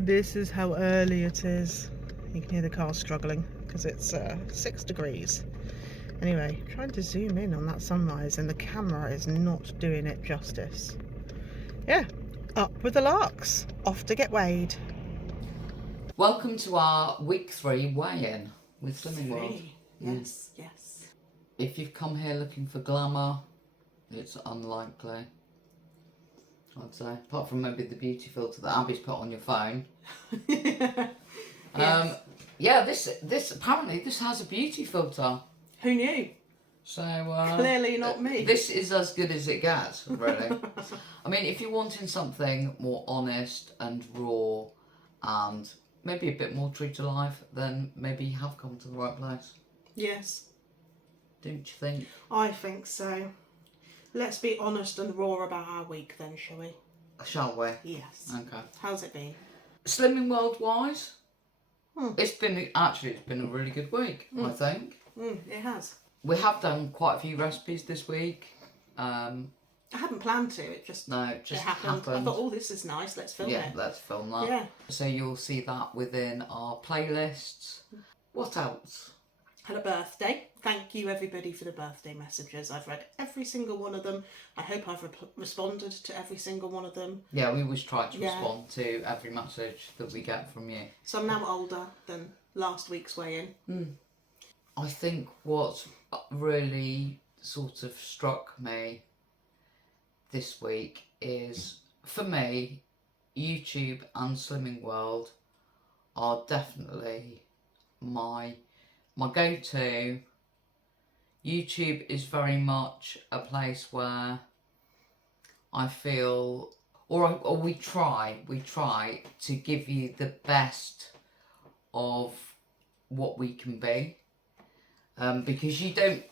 This is how early it is. You can hear the car struggling because it's 6 degrees. Anyway, trying to zoom in on that sunrise and the camera is not doing it justice. Yeah, up with the larks, off to get weighed. Welcome to our week 3 weigh-in with Slimming World. Yes. If you've come here looking for glamour, it's unlikely, I'd say. Apart from maybe the beauty filter that Abby's put on your phone. Yes. Yeah, this apparently this has a beauty filter. Who knew? So Clearly not me. This is as good as it gets, really. I mean, if you're wanting something more honest and raw and maybe a bit more true to life, then maybe you have come to the right place. Yes. Don't you think? I think so. Let's be honest and raw about our week then, shall we? Shall we? Yes. Okay. How's it been? Slimming World wise, it's been a really good week, I think. It has. We have done quite a few recipes this week. I hadn't planned to, it just It happened. I thought, oh, this is nice, let's film it. Yeah, let's film that. Yeah. So you'll see that within our playlists. What else? Had a birthday. Thank you everybody for the birthday messages. I've read every single one of them. I hope I've responded to every single one of them. Yeah, we always try to respond to every message that we get from you. So I'm now older than last week's weigh-in. I think what really sort of struck me this week is, for me, YouTube and Slimming World are definitely my go-to. YouTube is very much a place where I feel, or we try to give you the best of what we can be, because you don't.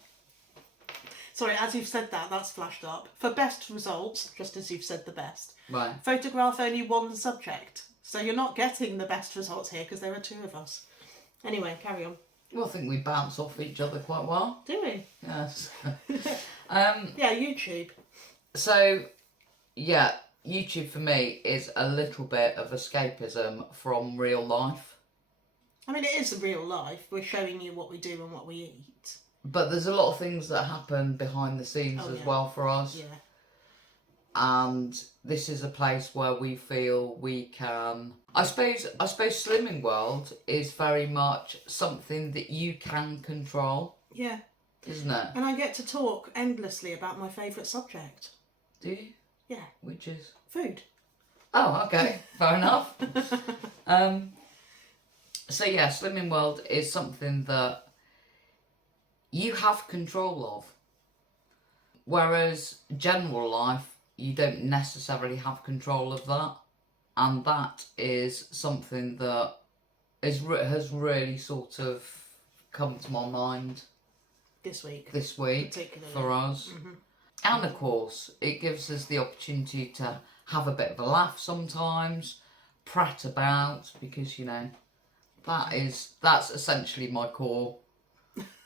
Sorry, as you've said that, that's flashed up. For best results, just as you've said the best, Right. photograph only one subject. So you're not getting the best results here because there are 2 of us. Anyway, carry on. Well, I think we bounce off each other quite well. Do we? Yes. Yeah, YouTube. So, yeah, YouTube for me is a little bit of escapism from real life. I mean, it is real life. We're showing you what we do and what we eat. But there's a lot of things that happen behind the scenes as well for us. Yeah. And this is a place where we feel we can. I suppose Slimming World is very much something that you can control. Yeah. Isn't it? And I get to talk endlessly about my favourite subject. Do you? Yeah. Which is? Food. Oh, okay. Fair enough. So yeah, Slimming World is something that you have control of. Whereas general life, you don't necessarily have control of that. And that is something that has really sort of come to my mind This week particularly for us. Mm-hmm. And of course, it gives us the opportunity to have a bit of a laugh sometimes, prat about, because, you know, that's essentially my core.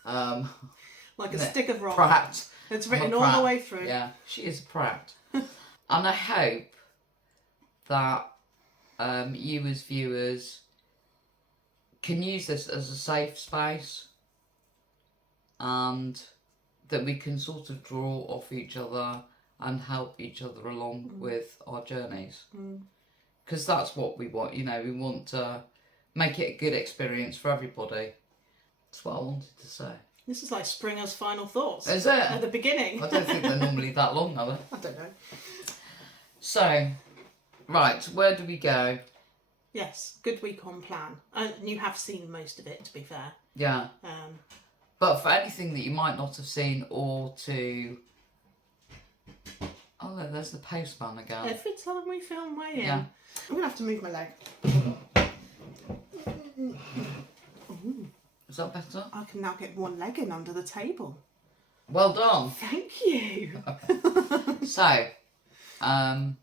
Like a stick of rock. Prat. It's written all the way through. Yeah, she is a prat. And I hope that you as viewers can use this as a safe space, and that we can sort of draw off each other and help each other along with our journeys. Because that's what we want, you know, we want to make it a good experience for everybody. That's what I wanted to say. This is like Springer's final thoughts. Is it? At the beginning. I don't think they're normally that long, are they? I don't know. So, right, where do we go? Yes, good week on plan. And you have seen most of it, to be fair. Yeah. But for anything that you might not have seen, or to... Oh, look, there's the postman again. Every time we film weigh-in. Yeah. I'm going to have to move my leg. Is that better? I can now get one leg in under the table. Well done. Thank you. So, I've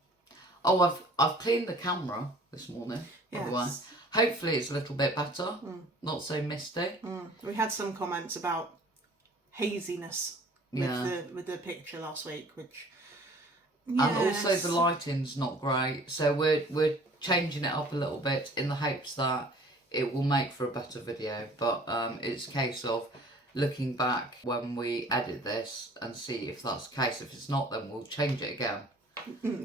cleaned the camera this morning, by the way. Hopefully it's a little bit better, not so misty. We had some comments about haziness with the picture last week, which And also Yes. the lighting's not great, so we're changing it up a little bit in the hopes that it will make for a better video. But it's a case of looking back when we edit this and see if that's the case. If it's not, then we'll change it again.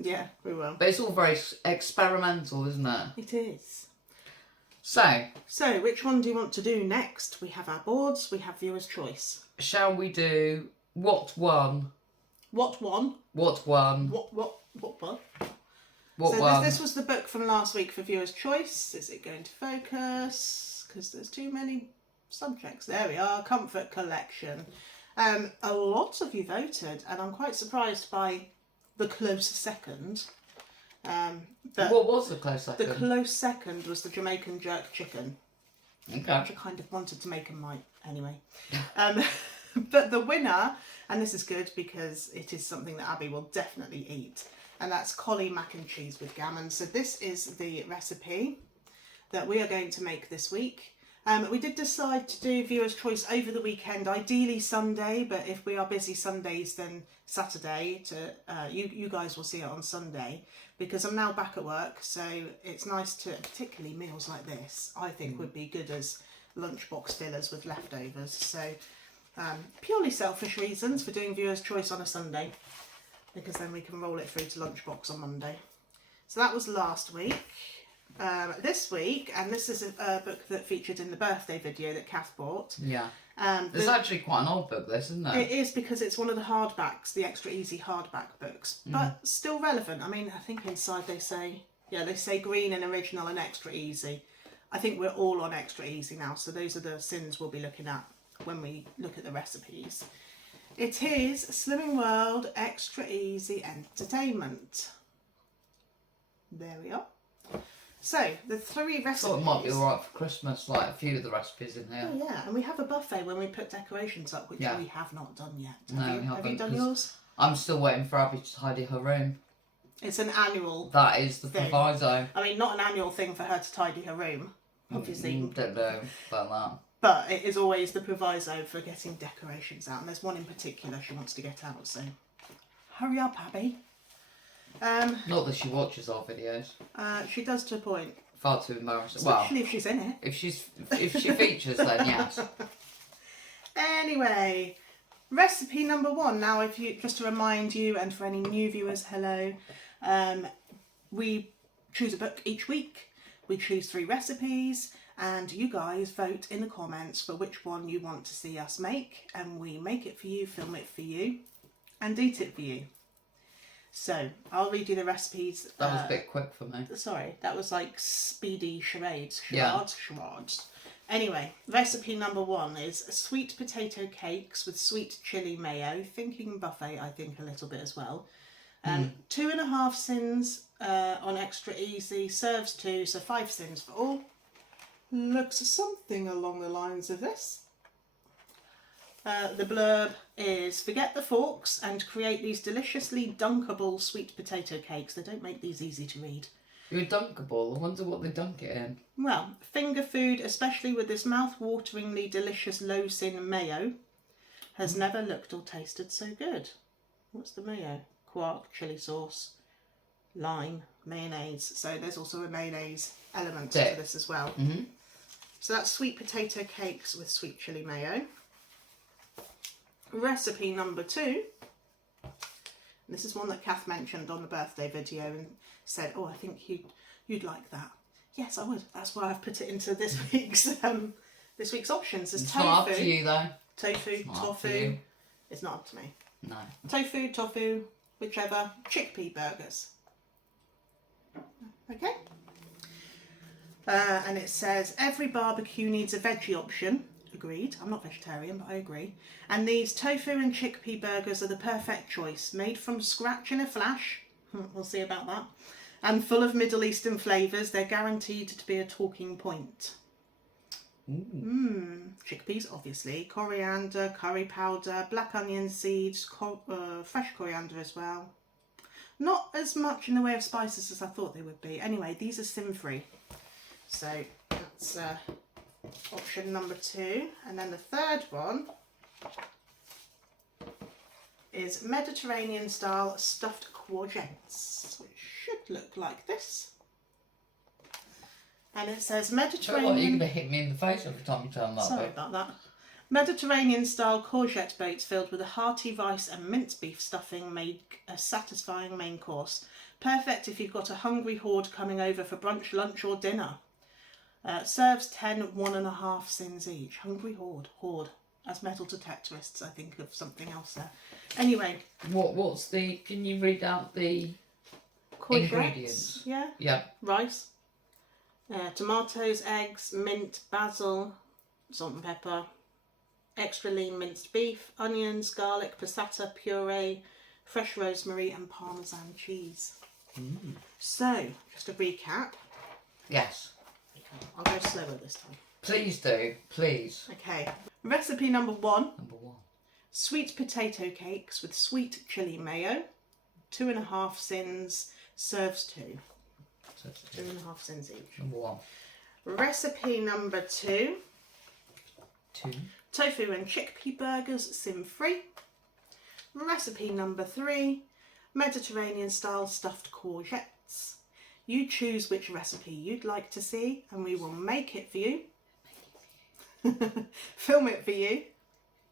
Yeah, we will. But it's all very experimental, isn't it? It is. So, which one do you want to do next? We have our boards, we have viewer's choice. shall we do what won? What one? What won? What? What So won? this was the book from last week for viewer's choice. Is it going to focus? Because there's too many subjects. There we are. Comfort Collection. A lot of you voted, and I'm quite surprised by the close second. What was the close second? The close second was the Jamaican jerk chicken. Okay. Which I kind of wanted to make a mine anyway. But the winner, and this is good because it is something that Abby will definitely eat, and that's collie mac and cheese with gammon. So this is the recipe that we are going to make this week. We did decide to do viewer's choice over the weekend, ideally Sunday, but if we are busy Sundays, then Saturday. You guys will see it on Sunday, because I'm now back at work, so it's nice to, particularly meals like this, I think would be good as lunchbox fillers with leftovers. So purely selfish reasons for doing viewer's choice on a Sunday, because then we can roll it through to lunchbox on Monday. So that was last week. This week, and this is a book that featured in the birthday video that Kath bought. Yeah. It's actually quite an old book, this, isn't it? It is, because it's one of the hardbacks, the extra easy hardback books, but still relevant. I mean, I think inside they say green and original and extra easy. I think we're all on extra easy now, so those are the sins we'll be looking at when we look at the recipes. It is Slimming World Extra Easy Entertainment. There we are. So, the 3 recipes... I thought it might be alright for Christmas, like a few of the recipes in here. Oh yeah, and we have a buffet when we put decorations up, which Yeah. we have not done yet. No, we haven't, Have you done 'cause yours? I'm still waiting for Abby to tidy her room. It's an annual That is the thing. proviso. I mean, not an annual thing for her to tidy her room, obviously, Don't know about that. but it is always the proviso for getting decorations out, and there's one in particular she wants to get out, so hurry up, Abby. Not that she watches our videos. She does to a point. Far too embarrassing. Especially Well, if she's in it. if she features, then yes. Anyway, recipe number 1. Now, if you just to remind you, and for any new viewers, hello. We choose a book each week. We choose 3 recipes, and you guys vote in the comments for which one you want to see us make, and we make it for you, film it for you, and eat it for you. So, I'll read you the recipes. That was a bit quick for me. Sorry, that was like speedy charades. Yeah. Charades. Anyway, recipe number 1 is sweet potato cakes with sweet chili mayo. Thinking buffet, I think, a little bit as well. 2.5 sins on extra easy. Serves 2, so 5 sins for all. Looks something along the lines of this. The blurb is, forget the forks and create these deliciously dunkable sweet potato cakes. They don't make these easy to read. You're dunkable. I wonder what they dunk it in. Well, finger food, especially with this mouth-wateringly delicious low-sin mayo, has never looked or tasted so good. What's the mayo? Quark, chilli sauce, lime, mayonnaise. So there's also a mayonnaise element to this as well. So that's sweet potato cakes with sweet chilli mayo. Recipe number 2. This is one that Kath mentioned on the birthday video and said, oh, I think you'd like that. Yes, I would. That's why I've put it into this week's options. There's It's tofu. not up to you, though. Tofu, It's not up to tofu. you. It's not up to me. No. Tofu, tofu, whichever. Chickpea burgers. Okay. And it says, every barbecue needs a veggie option. Agreed. I'm not vegetarian, but I agree. And these tofu and chickpea burgers are the perfect choice. Made from scratch in a flash. We'll see about that. And full of Middle Eastern flavours. They're guaranteed to be a talking point. Chickpeas, obviously. Coriander, curry powder, black onion seeds, fresh coriander as well. Not as much in the way of spices as I thought they would be. Anyway, these are sin-free. So that's option number 2. And then the third one is Mediterranean style stuffed courgettes, which should look like this. And it says You're Mediterranean... going to hit me in the face every time you turn that Sorry up. about that. Mediterranean style courgette boats filled with a hearty rice and minced beef stuffing make a satisfying main course. Perfect if you've got a hungry horde coming over for brunch, lunch or dinner. Serves 10 1.5 sins each. Hungry horde. As metal detectorists, I think of something else there. Anyway. What's the... Can you read out the ingredients? Yeah. Yeah. Rice. Tomatoes, eggs, mint, basil, salt and pepper. Extra lean minced beef, onions, garlic, passata, puree, fresh rosemary and Parmesan cheese. So, just a recap. Yes. I'll go slower this time. Please do, please. Okay. Recipe number 1. Number 1. Sweet potato cakes with sweet chili mayo. 2.5 sins, serves 2. 2.5 sins each. Number 1. Recipe number 2. 2. Tofu and chickpea burgers, sin-free. Recipe number 3. Mediterranean style stuffed courgettes. You choose which recipe you'd like to see and we will make it for you, film it for you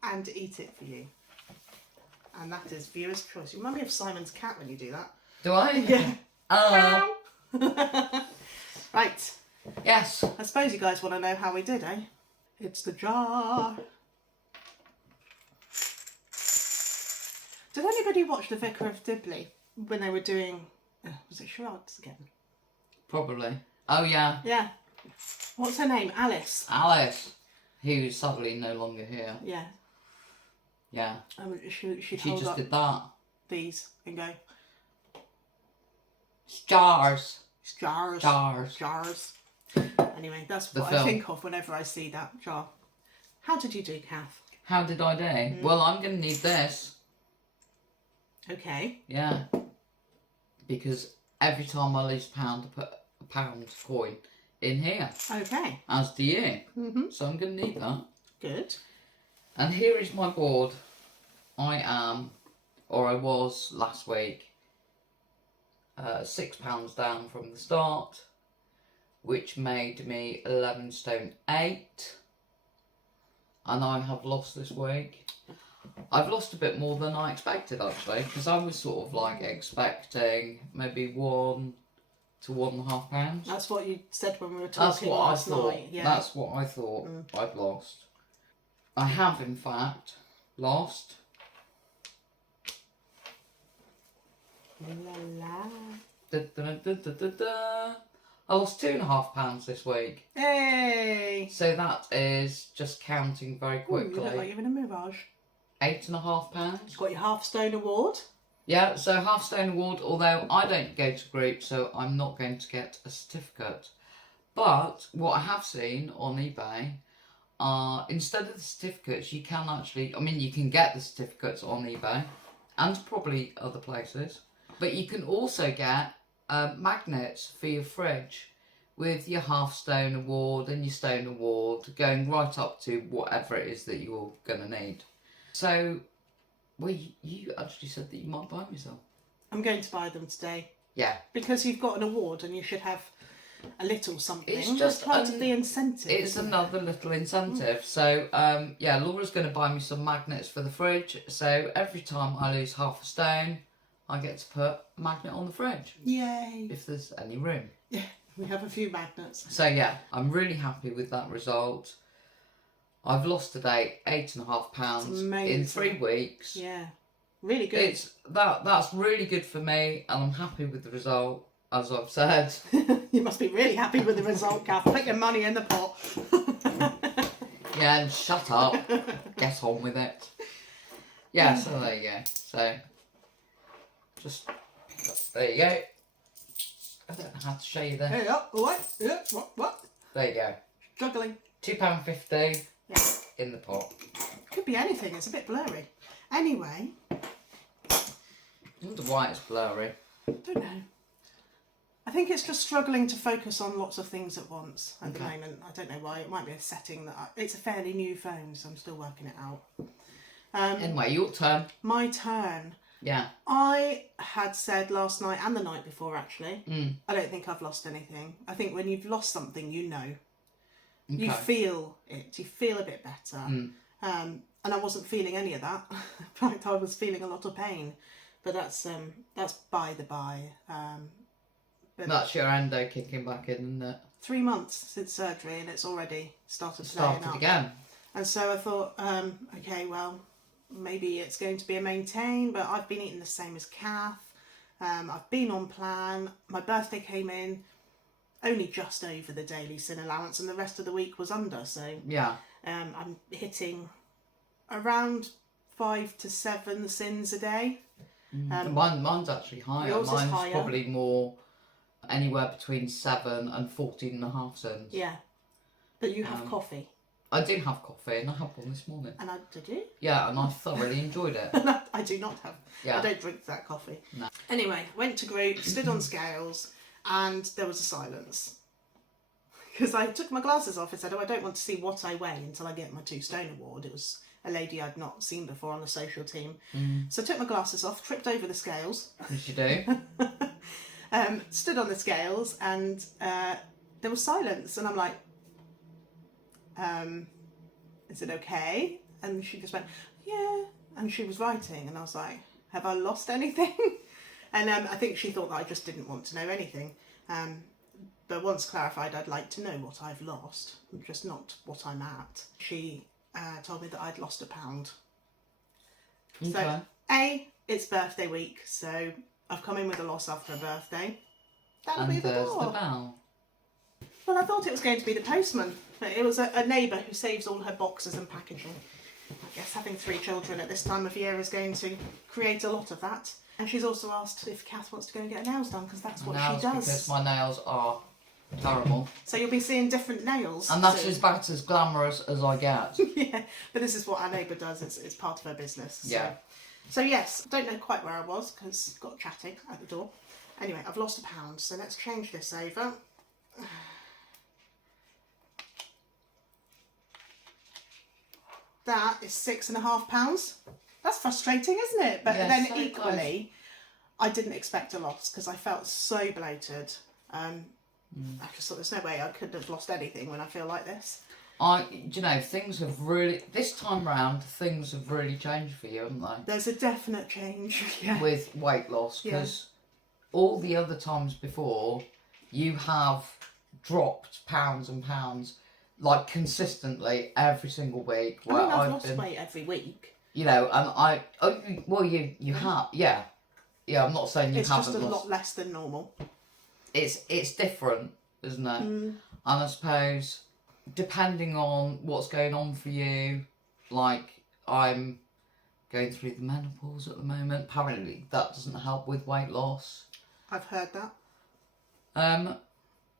and eat it for you. And that is viewer's choice. You remind me of Simon's cat when you do that. Do I? Yeah. Right. Yes. I suppose you guys want to know how we did, eh? It's the jar. Did anybody watch The Vicar of Dibley when they were doing, was it charades again? Probably. Oh, yeah. Yeah. What's her name? Alice. Alice, who's sadly no longer here. Yeah. Yeah. She She hold just up did that. these and go, Jars. jars. Jars. Jars. Anyway, that's The what film. I think of whenever I see that jar. How did you do, Kath? How did I do? Well, I'm going to need this. Okay. Yeah. Because every time I lose a pound, I put a pound coin in here. Okay. As do you. So I'm going to need that. Good. And here is my board. I am, or I was last week, £6 down from the start, which made me 11 stone 8. And I have lost this week. I've lost a bit more than I expected, actually, because I was sort of like expecting maybe £1 to £1.5. That's what you said when we were That's talking what last I thought. night. Yeah. That's what I thought I'd lost. I have, in fact, lost. La la. I lost £2.5 this week. Hey! So that is just counting very Ooh, you look like quickly. you're in a mirage. £8.5. You've got your half stone award. Yeah, so half stone award, although I don't go to group, so I'm not going to get a certificate. But what I have seen on eBay are, instead of the certificates, you can actually, I mean, you can get the certificates on eBay and probably other places, but you can also get magnets for your fridge with your half stone award and your stone award going right up to whatever it is that you're going to need. So, well, you actually said that you might buy me some. I'm going to buy them today. Yeah. Because you've got an award and you should have a little something. It's just part of the incentive. It's another little incentive. So, yeah, Laura's going to buy me some magnets for the fridge. So every time I lose half a stone, I get to put a magnet on the fridge. Yay! If there's any room. Yeah, we have a few magnets. So yeah, I'm really happy with that result. I've lost today £8.5 in 3 weeks. Yeah, really good. That's really good for me, and I'm happy with the result, as I've said. You must be really happy with the result, Kath. Put your money in the pot. Yeah, and shut up. Get on with it. Yeah, so there you go. So, just pick up. There you go. I don't know how to show you there. Hey, up, what? Yeah, what? There you go. Juggling. £2.50 Yeah. in the pot. Could be anything. It's a bit blurry. Anyway. I wonder why it's blurry. Don't know. I think it's just struggling to focus on lots of things at once at the moment. I don't know why. It might be a setting that it's a fairly new phone, so I'm still working it out. Anyway, your turn. My turn. Yeah. I had said last night and the night before, actually, Mm. I don't think I've lost anything. I think when you've lost something, you know. Okay. You feel it. You feel a bit better. And I wasn't feeling any of that. In fact, I was feeling a lot of pain. But that's by the by. But that's your endo kicking back in, isn't it? 3 months since surgery, and it's already started playing up. Again. And so I thought, okay, well, maybe it's going to be a maintain, but I've been eating the same as Kath. I've been on plan. My birthday came in only just over the daily sin allowance, and the rest of the week was under. So yeah, I'm hitting around 5 to 7 sins a day. Mine's actually higher. Yours Mine's is higher. Probably more, anywhere between 7 and 14.5 sins. Yeah, but you have coffee. I do have coffee, and I had one this morning. And did you? Yeah, and I thoroughly enjoyed it. I do not have. Yeah. I don't drink that coffee. No. Anyway, went to group, stood on scales, and there was a silence. Because I took my glasses off and said, I don't want to see what I weigh until I get my 2 stone award. It was a lady I'd not seen before on the social team. So I took my glasses off, tripped over the scales. As you do. Stood on the scales, and there was silence. And I'm like, is it okay? And she just went, yeah. And she was writing, and I was like, have I lost anything? And I think she thought that I just didn't want to know anything. But once clarified, I'd like to know what I've lost, just not what I'm at. She told me that I'd lost £1. Okay. So, it's birthday week, so I've come in with a loss after a birthday. That'll be the there's door. the bell. Well, I thought it was going to be the postman, but it was a neighbour who saves all her boxes and packaging. I guess having 3 children at this time of year is going to create a lot of that. And she's also asked if Kath wants to go and get her nails done, because that's what she does. Because my nails are terrible. So you'll be seeing different nails. And that's about as glamorous as I get. Yeah, but this is what our neighbour does. It's part of her business. So. Yeah. So yes, don't know quite where I was because got chatting at the door. Anyway, I've lost £1, so let's change this over. That is £6.50. That's frustrating, isn't it? But then so equally, I didn't expect a loss because I felt so bloated. I just thought there's no way I could have lost anything when I feel like this. Things have really, this time round, things have really changed for you, haven't they? There's a definite change, yeah. With weight loss, because all the other times before, you have dropped pounds and pounds, like consistently every single week. I mean, I've lost weight every week. You know, and you have, yeah. Yeah, I'm not saying you haven't lost. It's just a lot less than normal. It's different, isn't it? And I suppose, depending on what's going on for you, like I'm going through the menopause at the moment. Apparently that doesn't help with weight loss. I've heard that.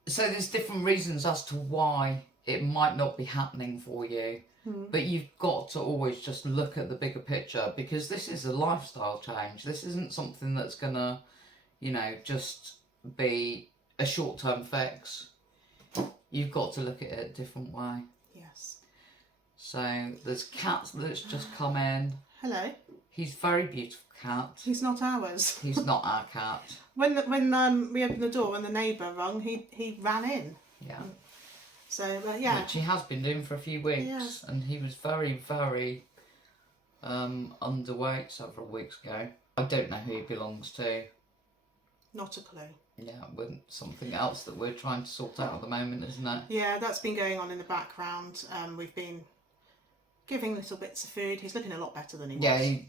So there's different reasons as to why it might not be happening for you. But you've got to always just look at the bigger picture, because this is a lifestyle change. This isn't something that's gonna, just be a short-term fix. You've got to look at it a different way. Yes. So there's Cat that's just come in. Hello. He's a very beautiful cat. He's not ours. He's not our cat. When we opened the door and the neighbour rung, he ran in. Yeah. So yeah. Which he has been doing for a few weeks, and he was very, very underweight several weeks ago. I don't know who he belongs to. Not a clue. Yeah, with something else that we're trying to sort out at the moment, isn't it? Yeah, that's been going on in the background. We've been giving little bits of food. He's looking a lot better than he was. He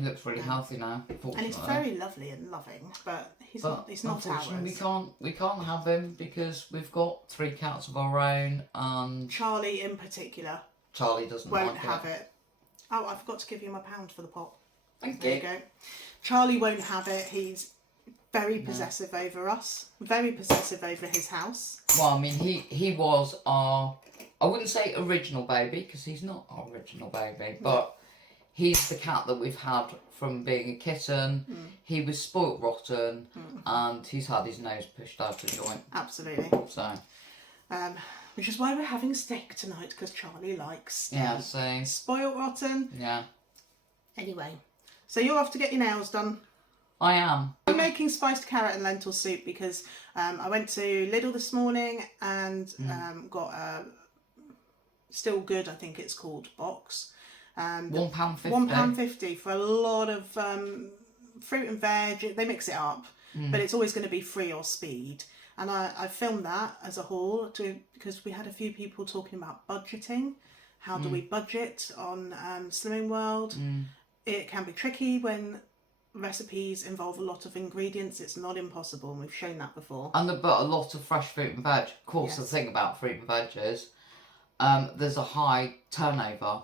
looks really healthy now. And he's very lovely and loving, but he's not unfortunately, ours. we can't have him because we've got 3 cats of our own, and Charlie in particular Charlie won't like have it. Oh, I forgot to give you my £1 for the pot. There you go. Charlie won't have it. He's very possessive over us, very possessive over his house. Well, I mean, he was our, I wouldn't say original baby, because he's not our original baby, but he's the cat that we've had from being a kitten. He was spoilt rotten, and he's had his nose pushed out of joint. Absolutely. So, which is why we're having steak tonight, because Charlie likes steak. yeah, so Spoilt rotten. Yeah. Anyway, so you're off to get your nails done. I am. I'm making spiced carrot and lentil soup because I went to Lidl this morning and got a Still Good, I think it's called, box. £1.50. £1.50 for a lot of fruit and veg. They mix it up, but it's always going to be free or speed. And I filmed that as a haul because we had a few people talking about budgeting. How do we budget on Slimming World? It can be tricky when recipes involve a lot of ingredients. It's not impossible, and we've shown that before. But a lot of fresh fruit and veg. Of course, the thing about fruit and veg is there's a high turnover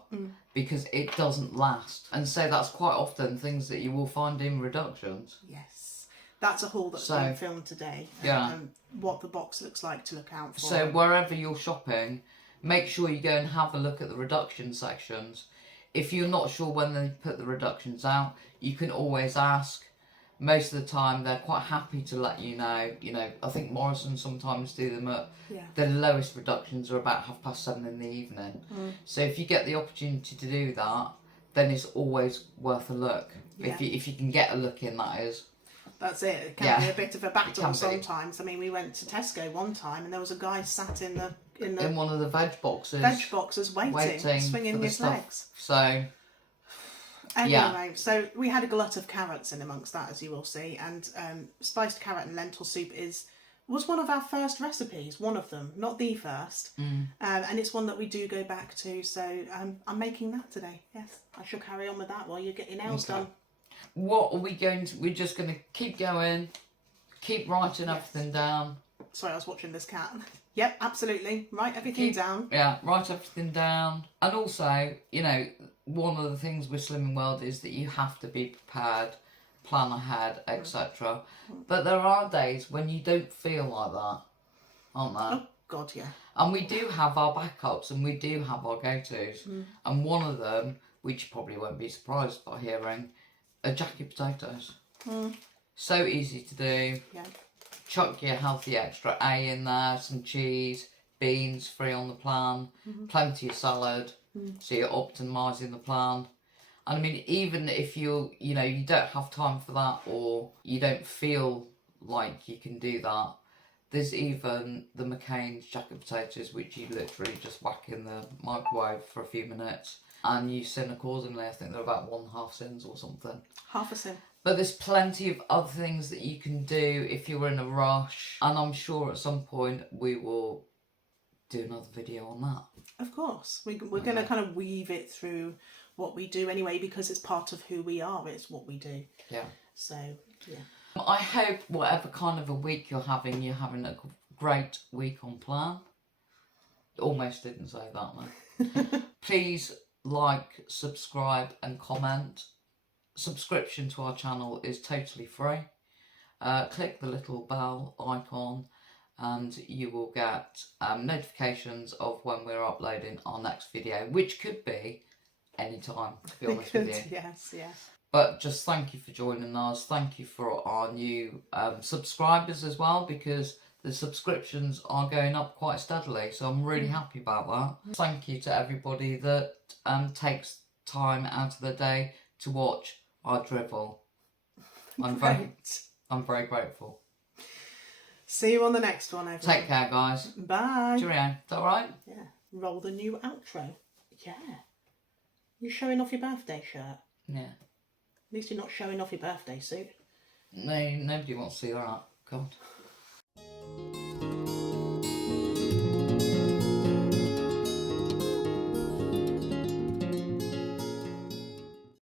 because it doesn't last. And so that's quite often things that you will find in reductions. Yes. That's a haul that's been filmed today. And what the box looks like to look out for. So wherever you're shopping, make sure you go and have a look at the reduction sections. If you're not sure when they put the reductions out, you can always ask. Most of the time, they're quite happy to let you know. You know, I think Morrison sometimes do them at the lowest reductions are about 7:30 in the evening. So if you get the opportunity to do that, then it's always worth a look. Yeah. If you can get a look in, that is. That's it. It can be a bit of a battle sometimes. I mean, we went to Tesco one time and there was a guy sat in one of the veg boxes. Waiting, swinging his legs. So. Anyway, so we had a glut of carrots in amongst that, as you will see, and spiced carrot and lentil soup was one of our first recipes, one of them, not the first, and it's one that we do go back to, so I'm making that today. Yes, I shall carry on with that while you get your nails done. What are we going to... We're just going to keep going, keep writing everything down. Sorry, I was watching this cat. Yep, absolutely. Write everything down. Yeah, write everything down. And also, you know, one of the things with Slimming World is that you have to be prepared, plan ahead, etc. But there are days when you don't feel like that, aren't there? Oh, God, yeah. And we do have our backups and we do have our go-tos. And one of them, which you probably won't be surprised by hearing, are jacket potatoes. So easy to do. Yeah. Chuck your healthy extra A in there, some cheese, beans free on the plan, plenty of salad, so you're optimising the plan. And I mean, even if you don't have time for that or you don't feel like you can do that, there's even the McCain's jacket potatoes, which you literally just whack in the microwave for a few minutes and you sin accordingly. I think they're about 1/2 sins or something. Half a sin. But there's plenty of other things that you can do if you're in a rush. And I'm sure at some point we will do another video on that. Of course. We're going to kind of weave it through what we do anyway, because it's part of who we are. It's what we do. Yeah. So, yeah. I hope whatever kind of a week you're having a great week on plan. Almost didn't say that, no. Please like, subscribe and comment. Subscription to our channel is totally free. Click the little bell icon and you will get notifications of when we're uploading our next video, which could be any time, to be honest with you. Yes, yes. But just thank you for joining us. Thank you for our new subscribers as well, because the subscriptions are going up quite steadily. So I'm really happy about that. Thank you to everybody that takes time out of their day to watch our drivel. I'm very grateful. See you on the next one, everyone. Take care, guys. Bye. Cheerio. Is that right? Yeah. Roll the new outro. Yeah. You're showing off your birthday shirt. Yeah. At least you're not showing off your birthday suit. No, nobody wants to see that. God.